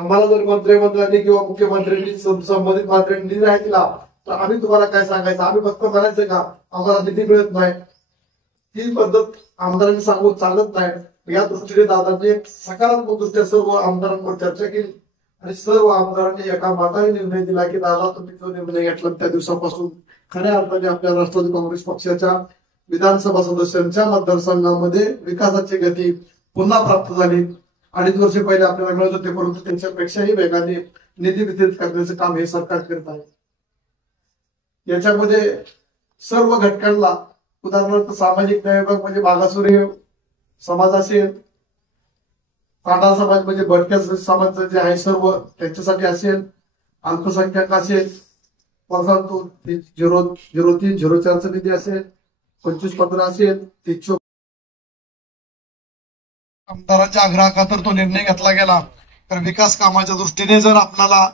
आम्हाला जर मंत्रिमंडळाने किंवा मुख्यमंत्र्यांनी संबंधित मंत्र्यांनी निधी नाही दिला तर आम्ही तुम्हाला काय सांगायचं, आम्ही फक्त म्हणायचं का आम्हाला निधी मिळत नाही, ही पद्धत आमदारांनी सांगून चालत नाही। या दृष्टीने दादांनी सकारात्मक दृष्ट्या सर्व आमदारांवर चर्चा केली आणि सर्व आमदारांनी एका मताने निर्णय दिला की दादा तुम्ही जो निर्णय घेतला त्या दिवसापासून खऱ्या अर्थाने आपल्या राष्ट्रवादी काँग्रेस पक्षाच्या विधानसभा सदस्यांच्या मतदारसंघामध्ये विकासाची गती पुन्हा प्राप्त झाली। 2.5 वर्ष पहिले आपल्याला मिळत होते परंतु त्यांच्यापेक्षाही वेगाने निधी वितरित करण्याचं काम हे सरकार करत आहे। याच्यामध्ये सर्व घटकांना उदाहरणार्थ सामाजिक न्याय विभाग म्हणजे मागासवर्गीय समाज असेल, तांडा समाज म्हणजे भटक्या समाज जे आहे सर्व त्यांच्यासाठी असेल, अल्पसंख्याक असेल, परंतु 00304 निधी असेल, 2515 असेल, 300 आमदारांच्या आग्रहाखातर तो निर्णय घेतला गेला। तर विकास कामाच्या दृष्टीने जर आपल्याला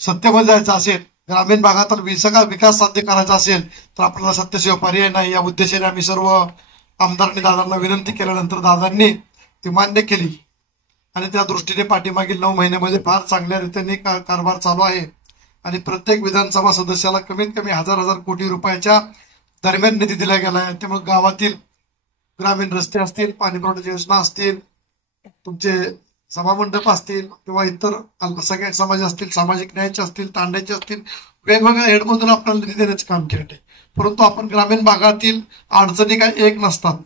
सत्तेमध्ये जायचं असेल, ग्रामीण भागात विकास साध्य करायचा असेल तर आपल्याला सत्तेशिवाय पर्याय नाही। या उद्देशाने आम्ही सर्व आमदारांनी दादांना विनंती केल्यानंतर दादांनी ती मान्य केली आणि त्या दृष्टीने पाठीमागील 9 महिन्यामध्ये फार चांगल्या रीतीने कारभार चालू आहे आणि प्रत्येक विधानसभा सदस्याला कमीत कमी 1000 कोटी रुपयाच्या दरम्यान निधी दिला गेला आहे। त्यामुळे गावातील ग्रामीण रस्ते असतील, पाणी पुरवठ्याची योजना असतील, तुमचे सभामंडप असतील किंवा इतर अल्पसंख्याक समाज असतील, सामाजिक न्यायाचे असतील, तांड्याचे असतील, वेगवेगळ्या हेडमधून आपल्याला निधी देण्याचे काम केले। परंतु आपण ग्रामीण भागातील अडचणी काही एक नसतात,